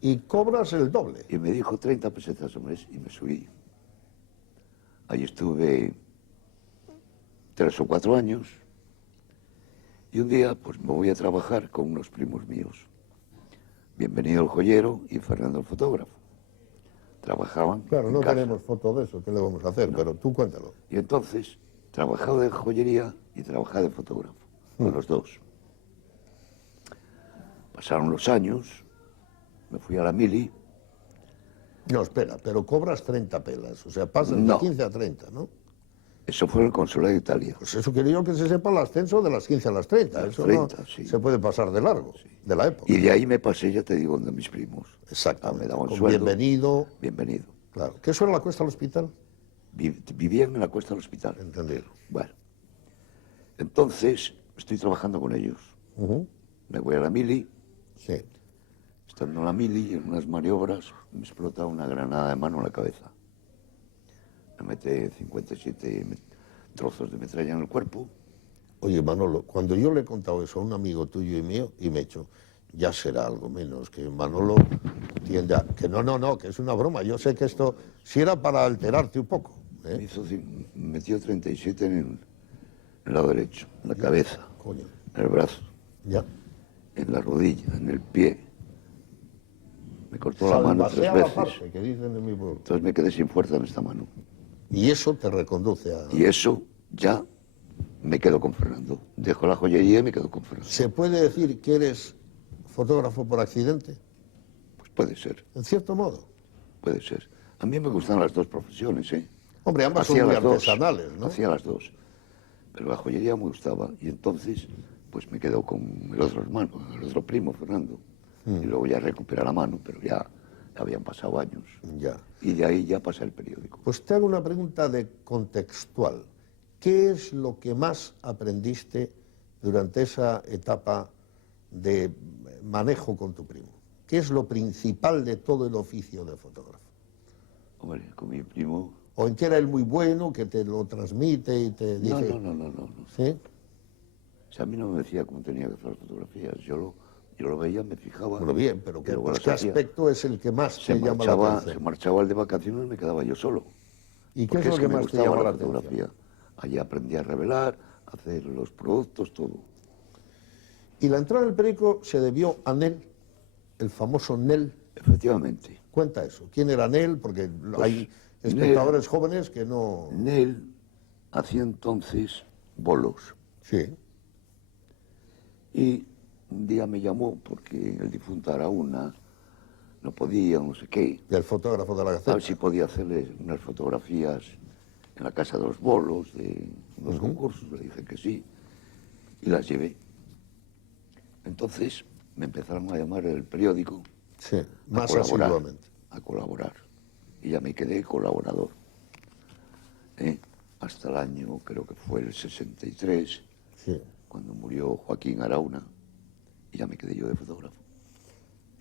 Y cobras el doble. Y me dijo 30 pesetas al mes y me subí. Ahí estuve 3 o 4 años y un día pues me voy a trabajar con unos primos míos. Bienvenido el joyero y Fernando el fotógrafo. Trabajaban Claro, en no casa. tenemos foto de eso, ¿qué le vamos a hacer? Pero tú cuéntalo. Y entonces trabajaba de joyería y trabajaba de fotógrafo, con los dos. Pasaron los años, me fui a la mili. No, espera, pero cobras 30 pelas, o sea, pasas de No. 15 a 30, ¿no? Eso fue en el consulado de Italia. Pues eso quiero yo que se sepa el ascenso de las 15 a las 30. De las Eso 30, no sí. se puede pasar de largo, de la época. Y de ahí me pasé, ya te digo, de mis primos. Exactamente. Me daban Con sueldo. bienvenido, Bienvenido. claro. ¿Qué suena la cuesta al hospital? Vivían en la Cuesta del Hospital. Entendido. Bueno, entonces estoy trabajando con ellos. Me voy a la mili, Sí. estando en la mili, en unas maniobras, me explota una granada de mano en la cabeza. Me mete 57 trozos de metralla en el cuerpo. Oye, Manolo, cuando yo le he contado eso a un amigo tuyo y mío, y me he hecho, ya será algo menos, que Manolo tiende a... Que no, que es una broma. Yo sé que esto, si era para alterarte un poco, ¿eh? Me metió 37 en el lado derecho, en la cabeza, Coño, en el brazo, ya. en la rodilla, en el pie. Me cortó la mano 3 Salvasea la veces. parte, que dicen en mi pueblo. Entonces me quedé sin fuerza en esta mano. Y eso te reconduce a... Y eso ya me quedo con Fernando. Dejo la joyería y me quedo con Fernando. ¿Se puede decir que eres fotógrafo por accidente? Pues puede ser, En cierto modo. puede ser. A mí me gustan las dos profesiones, ¿eh? Hombre, ambas Hacía son muy las dos, artesanales, ¿no? Hacía las dos. Pero la joyería me gustaba y entonces pues me quedo con el otro hermano, el otro primo, Fernando. Y luego ya recuperé la mano, pero ya habían pasado años. Ya. Y de ahí ya pasa el periódico. Pues te hago una pregunta de contextual. ¿Qué es lo que más aprendiste durante esa etapa de manejo con tu primo? ¿Qué es lo principal de todo el oficio de fotógrafo? Hombre, con mi primo... ¿O en qué era él muy bueno, que te lo transmite y te dice... No. ¿Sí? O sea, a mí no me decía cómo tenía que hacer las fotografías. Yo lo veía, me fijaba. Bueno, bien, pero y ¿qué, luego pues, las ¿qué hacía. aspecto es el que más te llama la Se atención? marchaba el de vacaciones y me quedaba yo solo. ¿Y qué Porque es lo que me más te gustaba llama la la atención? fotografía. Allí aprendí a revelar, a hacer los productos, todo. Y la entrada del periódico se debió a Nel, el famoso Nel. Efectivamente. Cuenta eso. ¿Quién era Nel? Porque hay espectadores jóvenes que no... Nel hacía entonces bolos. Sí. Y un día me llamó porque el difunto Araúna no podía, no sé qué. Del fotógrafo de la A Gaceta. ver si podía hacerle unas fotografías en la casa de los bolos, de unos concursos. Le dije que sí. Y las llevé. Entonces me empezaron a llamar del periódico. Sí, más colaborar, asiduamente. a colaborar. Y ya me quedé colaborador. Hasta el año, creo que fue el 63, Sí. cuando murió Joaquín Araúna, y ya me quedé yo de fotógrafo.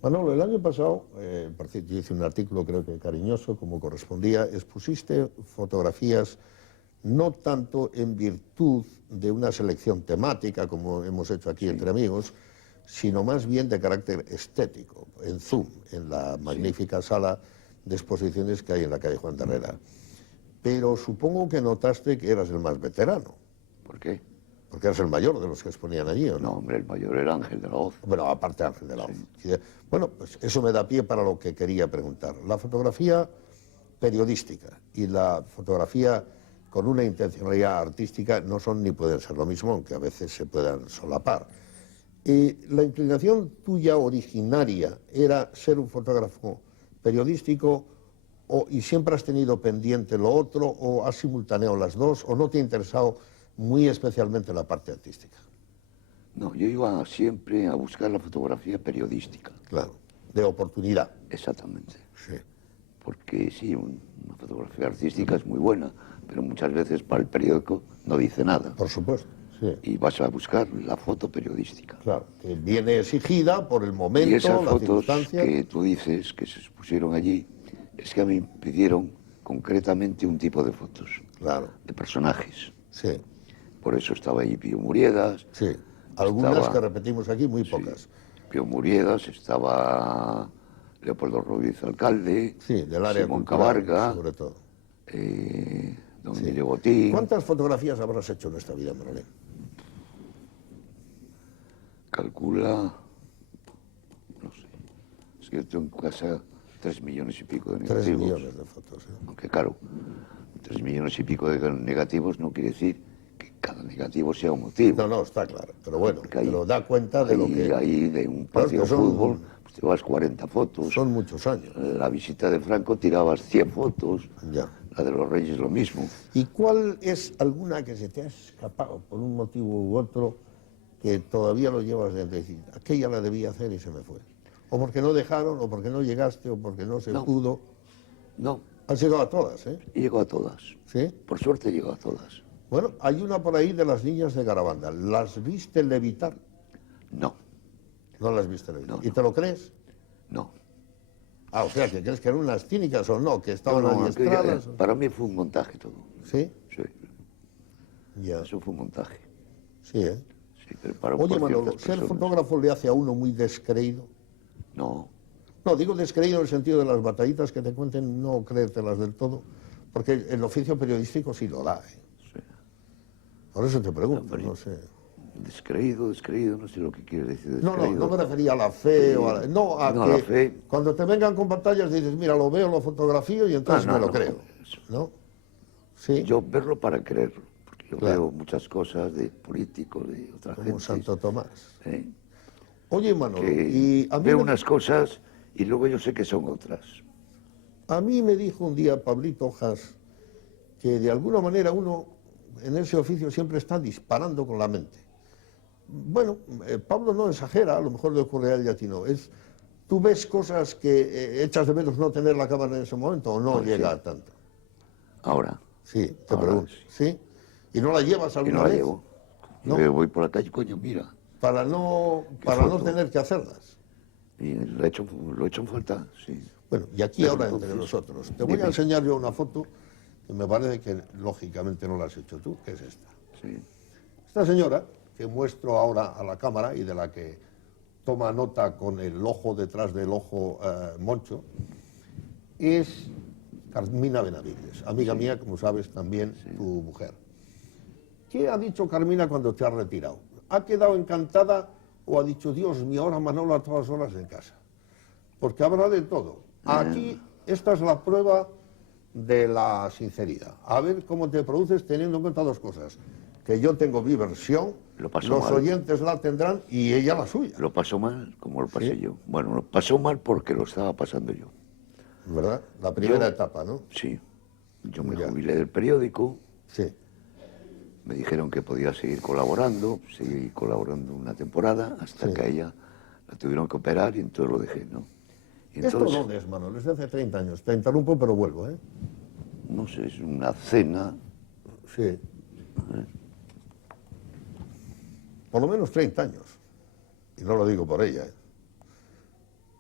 Manolo, el año pasado, por cierto, yo hice un artículo creo que cariñoso, como correspondía, expusiste fotografías no tanto en virtud de una selección temática, como hemos hecho aquí entre amigos, sino más bien de carácter estético, en Zoom, en la magnífica sala de exposiciones que hay en la calle Juan de Herrera. Pero supongo que notaste que eras el más veterano, ¿Por qué? porque eras el mayor de los que exponían allí, ¿o No, no? hombre, el mayor era Ángel de la Hoz. Bueno, aparte Ángel de la Hoz. Bueno, pues eso me da pie para lo que quería preguntar. La fotografía periodística y la fotografía con una intencionalidad artística no son ni pueden ser lo mismo, aunque a veces se puedan solapar. ¿La inclinación tuya originaria era ser un fotógrafo periodístico y siempre has tenido pendiente lo otro, o has simultaneado las dos, o no te ha interesado muy especialmente la parte artística? No, yo iba siempre a buscar la fotografía periodística. Claro, de oportunidad. Exactamente. Sí. Porque sí, una fotografía artística es muy buena, pero muchas veces para el periódico no dice nada. Por supuesto, sí. Y vas a buscar la foto periodística. Claro, que viene exigida por el momento, Y esas la fotos circunstancia. que tú dices que se pusieron allí, es que a mí me pidieron concretamente un tipo de fotos, Claro, de personajes. sí, Por eso estaba allí Pío Muriedas. sí. Algunas Estaba- que repetimos aquí, muy sí, pocas. Pío Muriedas, estaba Leopoldo Ruiz Alcalde, Sí, del área Simón cultural, Cabarga, sobre todo. don Sí. Emilio Botín. ¿Cuántas fotografías habrás hecho en esta vida, Manolín? Calcula, no sé, es que yo tengo en casa 3 millones y pico de 3 negativos. millones de fotos. Aunque claro, 3 millones y pico de negativos no quiere decir que cada negativo sea un motivo. No, no, está claro. Pero bueno, Porque ahí- pero da cuenta de lo que... Ahí de un Claro, partido que de son- fútbol, pues te llevas 40 fotos. Son muchos años. La visita de Franco tirabas 100 fotos. Ya. La de los Reyes lo mismo. ¿Y cuál es alguna que se te ha escapado por un motivo u otro que todavía lo llevas dentro? Es decir, aquella la debía hacer y se me fue. O porque no dejaron, o porque no llegaste, o porque no se No. pudo. No, Has llegado a todas, ¿eh? y llegó a todas. ¿Sí? Por suerte llegó a todas. Bueno, hay una por ahí de las niñas de Garabanda. ¿Las viste levitar? No, No las viste levitar. No, ¿Y te lo crees? no. Ah, o sea, que crees que eran unas cínicas o no, que estaban No, no, adiestradas. para mí fue un montaje todo. ¿Sí? Sí, Ya. eso fue un montaje. Sí, ¿eh? Sí, pero para Oye, por Manolo, ciertas ¿ser personas. fotógrafo le hace a uno muy descreído? No, No, digo descreído en el sentido de las batallitas que te cuenten, no creértelas del todo, porque el oficio periodístico sí lo da, ¿eh? sí. Por eso te pregunto, Hombre. no sé. Descreído, no sé lo que quiere decir No, descreído. no me refería a la fe o a la... No, a No, a que la fe. cuando te vengan con pantallas dices, mira, lo veo, lo fotografío y entonces Ah, no, me lo no, creo, eso. ¿no? Sí, Yo verlo para creerlo, porque yo Claro. veo muchas cosas de políticos, de otra como gente. Santo Tomás. ¿eh? Oye, Manolo, Que y a mí, veo me, unas cosas y luego yo sé que son otras. a mí me dijo un día Pablito Hojas que de alguna manera uno en ese oficio siempre está disparando con la mente. Bueno, Pablo no exagera, a lo mejor le ocurre a él y a ti no. ¿Tú ves cosas que echas de menos no tener la cámara en ese momento o no Pues llega sí. a tanto? Ahora, Sí, te Ahora pregunto. ¿Sí? ¿Y no la llevas y alguna no la vez? llevo. No. Yo voy por la calle, coño, mira. Para no foto? tener que hacerlas. Y lo he hecho en falta, sí. Bueno, y aquí Pero ahora entonces, entre nosotros. Te voy dime. a enseñar yo una foto que me parece que lógicamente no la has hecho tú, que es esta. Sí. Esta señora, que muestro ahora a la cámara y de la que toma nota con el ojo detrás del ojo Moncho, es Carmina Benavides, amiga mía, como sabes, también tu mujer. ¿Qué ha dicho Carmina cuando te has retirado? ¿Ha quedado encantada o ha dicho, Dios mío, ahora Manolo a todas horas en casa? Porque habrá de todo. Aquí, esta es la prueba de la sinceridad. A ver cómo te produces teniendo en cuenta dos cosas. Que yo tengo mi versión, Lo paso los mal. oyentes la tendrán y ella la suya. Lo pasó mal, como lo pasé ¿Sí? yo. Bueno, lo pasó mal porque lo estaba pasando yo. ¿Verdad? La primera Yo- etapa, ¿no? Sí. Yo me Ya. jubilé del periódico, Sí. me dijeron que podía seguir colaborando, seguí colaborando una temporada, hasta Sí. que a ella la tuvieron que operar y entonces lo dejé, ¿no? Y ¿Esto entonces, dónde es, Manuel? Es de hace 30 años. Te interrumpo, pero vuelvo, ¿eh? no sé, es una cena, Sí. Por lo menos 30 años. Y no lo digo por ella, ¿eh?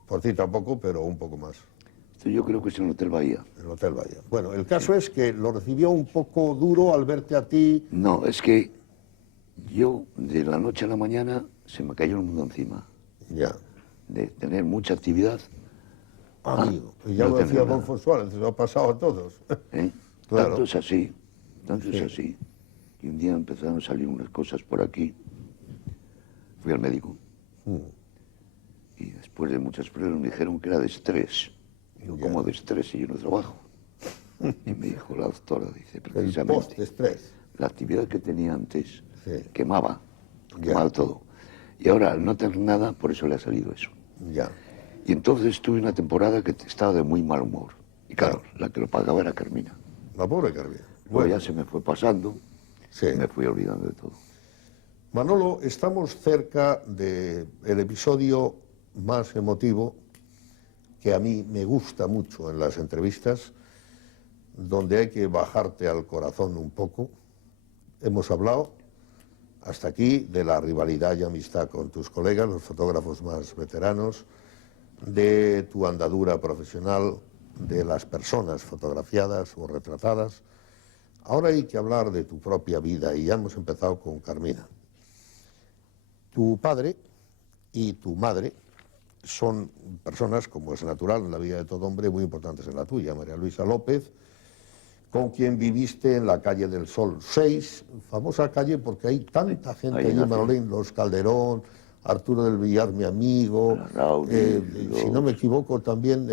Por ti tampoco, pero un poco más. esto yo creo que es en el Hotel Bahía. El Hotel Bahía. Bueno, el caso es que lo recibió un poco duro al verte a ti. No, es que yo de la noche a la mañana se me cayó el mundo encima, Ya. de tener mucha actividad, Amigo. Y ya no lo tener decía nada. Adolfo Suárez, lo ha pasado a todos. ¿eh? Claro. Tanto es así, Sí. así. Y un día empezaron a salir unas cosas por aquí. Fui al médico y después de muchas pruebas me dijeron que era de estrés. Yo, Ya. como de estrés y yo no trabajo. Y me dijo la doctora, dice, El precisamente, postestrés. la actividad que tenía antes Sí. quemaba Ya. todo. Y ahora, al no tener nada, por eso le ha salido eso. Ya. Y entonces tuve una temporada que estaba de muy mal humor. Y claro, la que lo pagaba era Carmina. La pobre Carmina. Luego Bueno, ya se me fue pasando, sí. y me fui olvidando de todo. Manolo, estamos cerca del episodio más emotivo que a mí me gusta mucho en las entrevistas, donde hay que bajarte al corazón un poco. Hemos hablado hasta aquí de la rivalidad y amistad con tus colegas, los fotógrafos más veteranos, de tu andadura profesional, de las personas fotografiadas o retratadas. Ahora hay que hablar de tu propia vida y ya hemos empezado con Carmina. Tu padre y tu madre son personas, como es natural en la vida de todo hombre, muy importantes en la tuya. María Luisa López, con quien viviste en la calle del Sol 6, famosa calle porque hay tanta gente Ahí allí en nací. Manolín, los Calderón, Arturo del Villar, mi amigo, Raúl, si no me equivoco también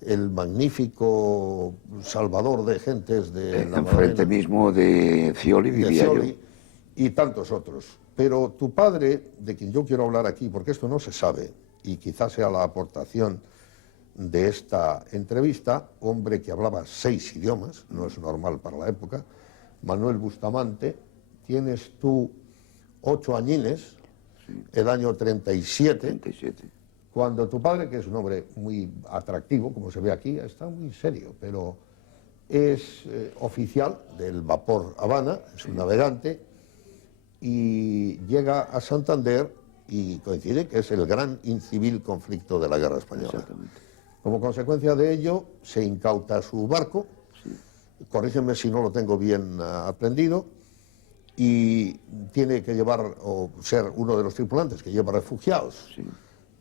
el magnífico salvador de gentes de la Enfrente Magdalena, mismo de Scioli de vivía Scioli, yo. y tantos otros. Pero tu padre, de quien yo quiero hablar aquí, porque esto no se sabe, y quizás sea la aportación de esta entrevista, hombre que hablaba 6 idiomas, no es normal para la época, Manuel Bustamante, tienes tú 8 añines, el año 37, 37. cuando tu padre, que es un hombre muy atractivo, como se ve aquí, está muy serio, pero es oficial del vapor Habana, es un navegante, y llega a Santander y coincide que es el gran incivil conflicto de la Guerra Española. Exactamente. Como consecuencia de ello, se incauta su barco, corrígeme si no lo tengo bien aprendido, y tiene que llevar o ser uno de los tripulantes que lleva refugiados, Sí.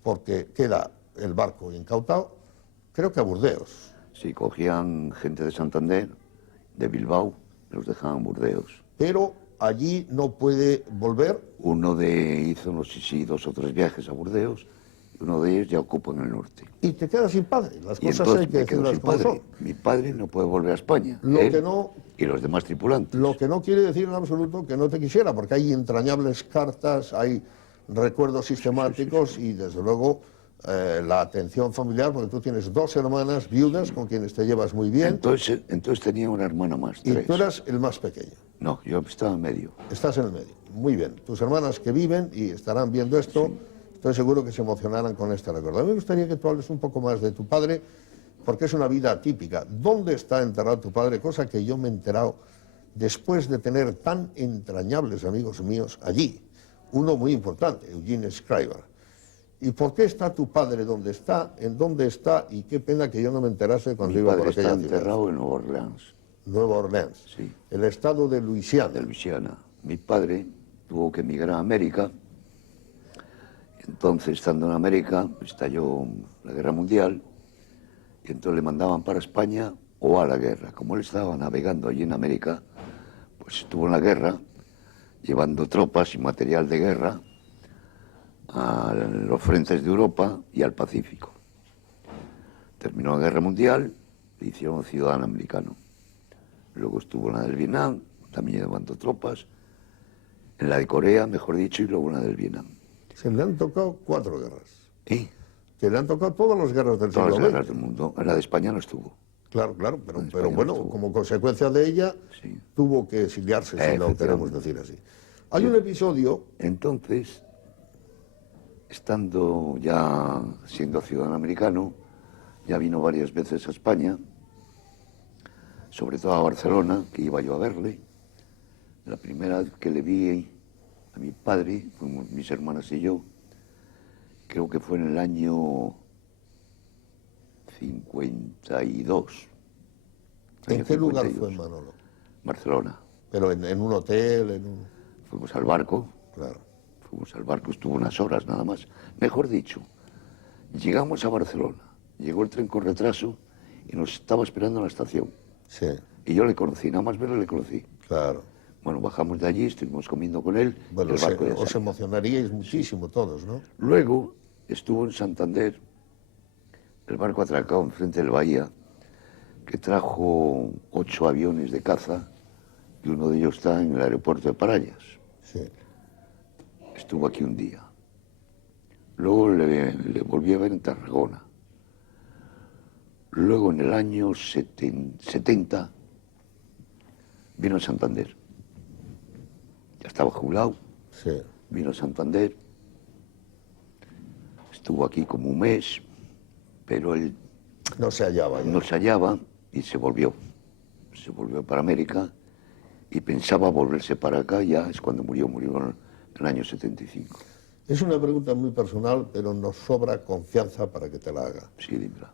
porque queda el barco incautado, creo que a Burdeos. Sí, cogían gente de Santander, de Bilbao, los dejaban en Burdeos. Pero allí no puede volver. Hizo, no sé si 2 o 3 viajes a Burdeos, y uno de ellos ya ocupa en el norte. Y te quedas sin padre. Las Y cosas entonces hay que me quedo decirlas sin como padre. son. Mi padre no puede volver a España. Lo él que no- y los demás tripulantes. Lo que no quiere decir en absoluto que no te quisiera, porque hay entrañables cartas, hay recuerdos sistemáticos y desde luego la atención familiar, porque tú tienes 2 hermanas viudas con quienes te llevas muy bien Entonces tenía una hermana más, y 3. tú eras el más pequeño. No, yo estaba en medio. Estás en el medio. Muy bien. Tus hermanas que viven y estarán viendo esto, estoy seguro que se emocionarán con este recuerdo. A mí me gustaría que tú hables un poco más de tu padre, porque es una vida atípica. ¿Dónde está enterrado tu padre? Cosa que yo me he enterado después de tener tan entrañables amigos míos allí. Uno muy importante, Eugene Scriber. ¿Y por qué está tu padre donde está, en dónde está? Y qué pena que yo no me enterase cuando Mi iba por padre aquella está ciudad. enterrado en Nueva Orleans, Nueva Orleans, Sí. el estado de Luisiana. de Luisiana. Mi padre tuvo que emigrar a América. Entonces, estando en América, estalló la Guerra Mundial. Y entonces le mandaban para España o a la guerra. Como él estaba navegando allí en América, pues estuvo en la guerra, llevando tropas y material de guerra a los frentes de Europa y al Pacífico. Terminó la Guerra Mundial, le hicieron ciudadano americano. Luego estuvo en la del Vietnam, también llevando tropas, en la de Corea, mejor dicho, y luego en la del Vietnam. Se le han tocado 4 guerras. Y Que le han tocado todas las guerras del todas las siglo guerras XX. del mundo. En la de España no estuvo. Claro, claro, pero España no bueno, estuvo. como consecuencia de ella, Sí. tuvo que exiliarse, si lo Efectivamente. queremos decir así. Hay un episodio, Entonces, estando ya siendo ciudadano americano, ya vino varias veces a España, sobre todo a Barcelona, que iba yo a verle. La primera vez que le vi a mi padre, fuimos mis hermanas y yo, creo que fue en el año 52. ¿en Año qué lugar 52. fue Manolo? Barcelona. Pero en un hotel, en un... Fuimos al barco, Claro. estuvo unas horas nada más. Mejor dicho, llegamos a Barcelona, llegó el tren con retraso y nos estaba esperando en la estación. Sí, Y yo le conocí, nada más verle le conocí. claro. Bueno, bajamos de allí, estuvimos comiendo con él. y Bueno, el barco ya os salía. emocionaríais muchísimo todos, ¿no? Luego estuvo en Santander, el barco atracado enfrente del bahía, que trajo 8 aviones de caza y uno de ellos está en el aeropuerto de Parallas. Sí. Estuvo aquí un día. Luego le volví a ver en Tarragona. Luego en el año 70 vino a Santander. Ya estaba jubilado, Sí. vino a Santander. Estuvo aquí como un mes, pero él No se hallaba ya. no se hallaba y se volvió. Se volvió para América y pensaba volverse para acá, ya es cuando murió en el año 75. Es una pregunta muy personal, pero nos sobra confianza para que te la haga. Sí, dímela.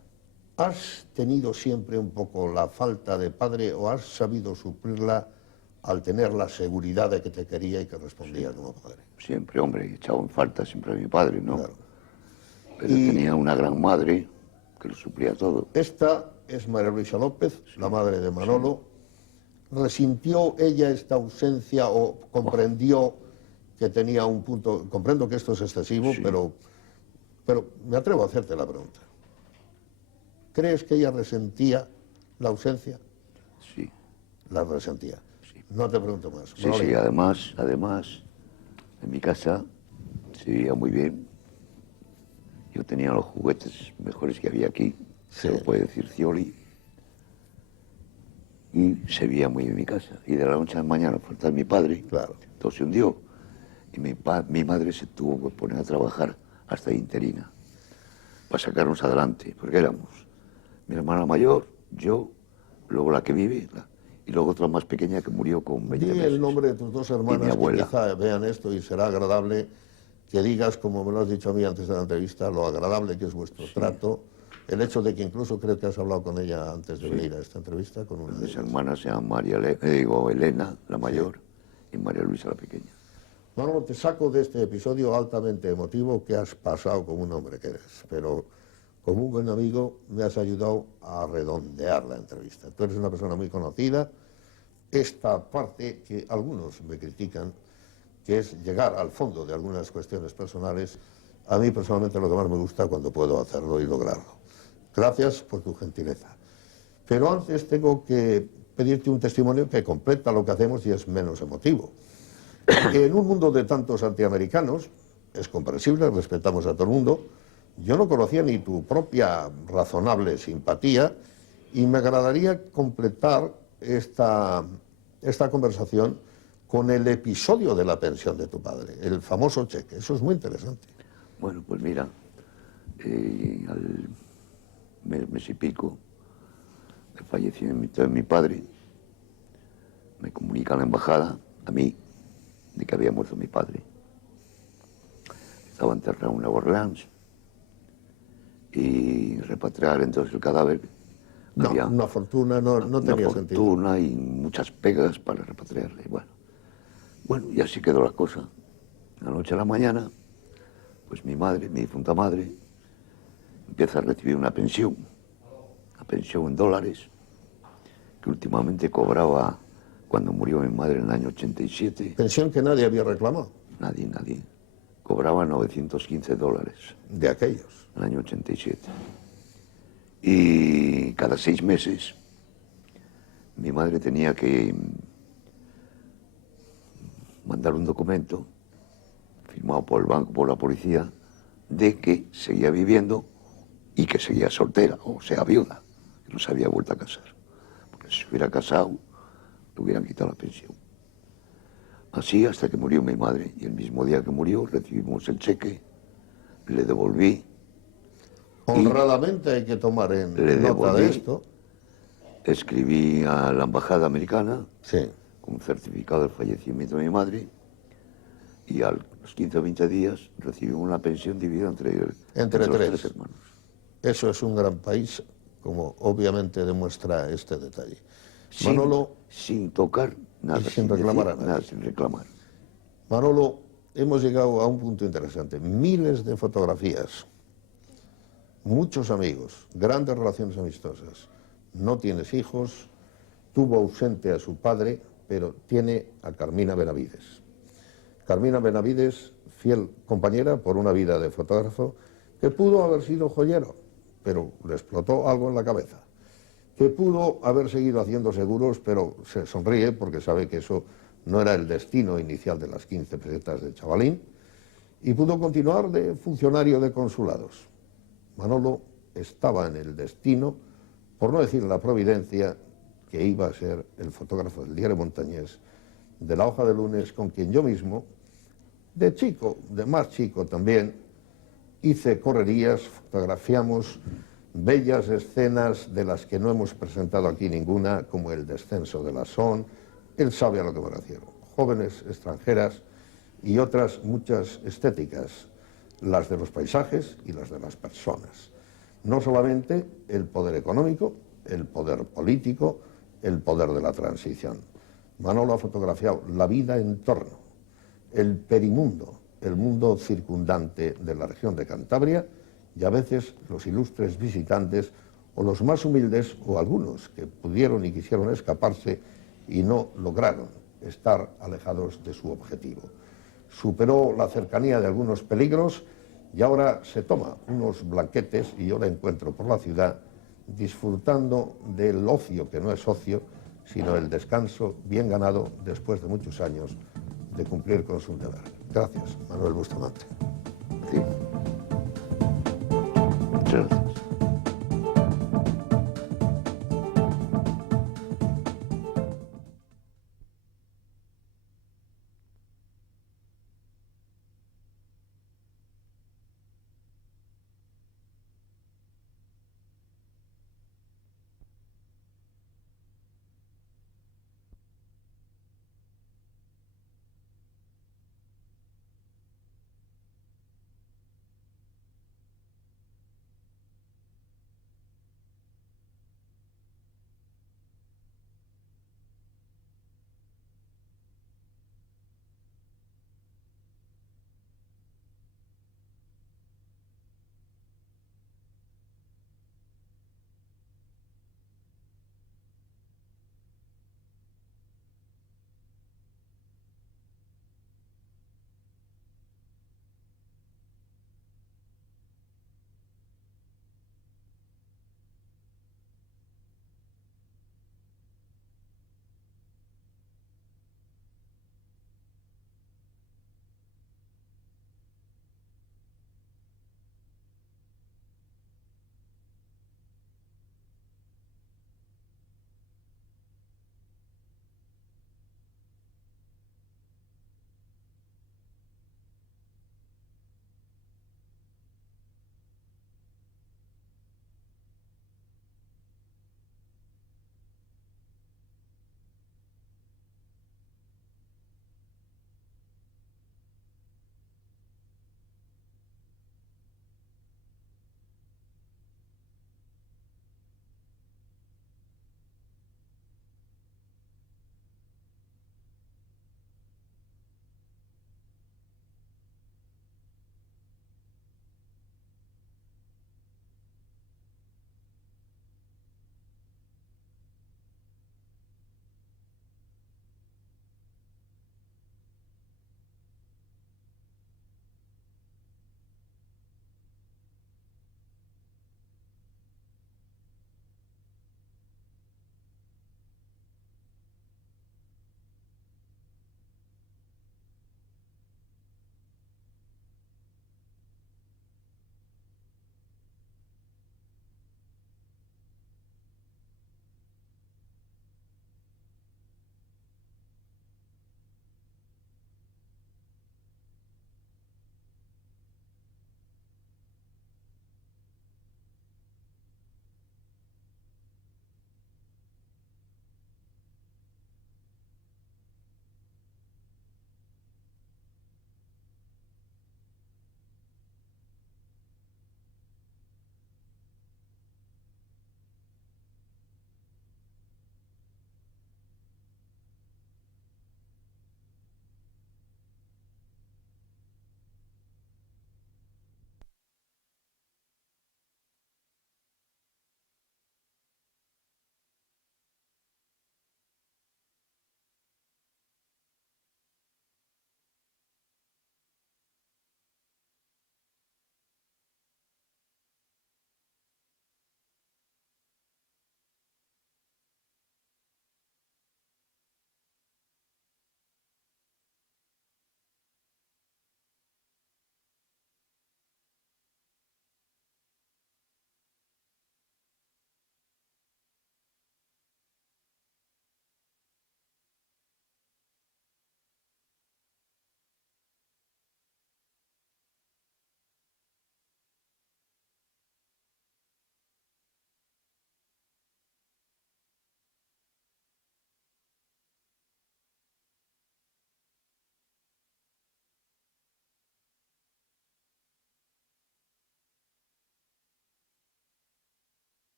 ¿Has tenido siempre un poco la falta de padre o has sabido suplirla al tener la seguridad de que te quería y que respondía como padre? Siempre, hombre, he echado en falta siempre a mi padre, ¿no? Claro. Pero Y- tenía una gran madre que lo suplía todo. Esta es María Luisa López, la madre de Manolo. ¿Resintió ella esta ausencia o comprendió que tenía un punto? Comprendo que esto es excesivo, Sí. pero me atrevo a hacerte la pregunta. ¿Crees que ella resentía la ausencia? Sí, La resentía. Sí. No te pregunto más. sí, Manolín. sí, además, en mi casa se vivía muy bien. Yo tenía los juguetes mejores que había aquí, Sí. se lo puede decir Cioli. Y se vivía muy bien en mi casa. Y de la noche a la mañana faltaba mi padre, Claro. todo se hundió. Y mi madre se tuvo que poner a trabajar hasta interina para sacarnos adelante, porque éramos mi hermana mayor, yo, luego la que vive, y luego otra más pequeña que murió con 20 Di meses. el nombre de tus dos mi hermanas que abuela. quizá vean esto y será agradable que digas, como me lo has dicho a mí antes de la entrevista, lo agradable que es vuestro trato. El hecho de que incluso creo que has hablado con ella antes de venir a esta entrevista, con una de Mis ellas. hermanas se llaman Elena, la mayor, y María Luisa, la pequeña. Manolo, te saco de este episodio altamente emotivo que has pasado como un hombre que eres, pero como un buen amigo me has ayudado a redondear la entrevista. Tú eres una persona muy conocida. Esta parte que algunos me critican, que es llegar al fondo de algunas cuestiones personales, a mí personalmente lo que más me gusta cuando puedo hacerlo y lograrlo. Gracias por tu gentileza. Pero antes tengo que pedirte un testimonio que completa lo que hacemos y es menos emotivo. En un mundo de tantos antiamericanos, es comprensible, respetamos a todo el mundo, yo no conocía ni tu propia razonable simpatía y me agradaría completar esta conversación con el episodio de la pensión de tu padre, el famoso cheque. Eso es muy interesante. Bueno, pues mira, al mes y pico del fallecimiento de mi padre, me comunica la embajada a mí de que había muerto mi padre. Estaba enterrado en Nueva Orleans y repatriar entonces el cadáver. No, Había una fortuna no una tenía sentido. fortuna y muchas pegas para repatriarle. Bueno, y así quedó la cosa. La noche a la mañana, pues mi madre, mi difunta madre, empieza a recibir una pensión en dólares, que últimamente cobraba cuando murió mi madre en el año 87. Pensión que nadie había reclamado Nadie. Cobraba $915 de aquellos. en el año 87. Y cada 6 meses mi madre tenía que mandar un documento firmado por el banco, por la policía, de que seguía viviendo y que seguía soltera, o sea, viuda, que no se había vuelto a casar. Porque si se hubiera casado, le hubieran quitado la pensión. Así hasta que murió mi madre, y el mismo día que murió recibimos el cheque, le devolví. Honradamente hay que tomar en Le nota de devolví. esto. Escribí a la embajada americana Sí. con un certificado del fallecimiento de mi madre, y a los 15 o 20 días recibimos una pensión dividida entre Entre los tres. 3 hermanos. Eso es un gran país, como obviamente demuestra este detalle. Sin, Manolo, sin tocar nada, sin reclamar decir a nadie. nada, sin reclamar. Manolo, hemos llegado a un punto interesante. Miles de fotografías, muchos amigos, grandes relaciones amistosas. No tienes hijos, tuvo ausente a su padre, pero tiene a Carmina Benavides. Carmina Benavides, fiel compañera por una vida de fotógrafo, que pudo haber sido joyero, pero le explotó algo en la cabeza, que pudo haber seguido haciendo seguros, pero se sonríe porque sabe que eso no era el destino inicial de las 15 pesetas de chavalín, y pudo continuar de funcionario de consulados. Manolo estaba en el destino, por no decir la providencia, que iba a ser el fotógrafo del diario Montañés, de La Hoja de Lunes, con quien yo mismo, de chico, de más chico también, hice correrías, fotografiamos bellas escenas de las que no hemos presentado aquí ninguna, como el descenso de la Son. Él sabe a lo que me refiero. Jóvenes extranjeras y otras muchas estéticas, las de los paisajes y las de las personas. No solamente el poder económico, el poder político, el poder de la transición. Manolo ha fotografiado la vida en torno, el perimundo, el mundo circundante de la región de Cantabria, y a veces los ilustres visitantes o los más humildes o algunos que pudieron y quisieron escaparse y no lograron estar alejados de su objetivo. Superó la cercanía de algunos peligros y ahora se toma unos blanquetes, y yo la encuentro por la ciudad disfrutando del ocio que no es ocio, sino el descanso bien ganado después de muchos años de cumplir con su deber. Gracias, Manuel Bustamante. Sí. Muchas gracias.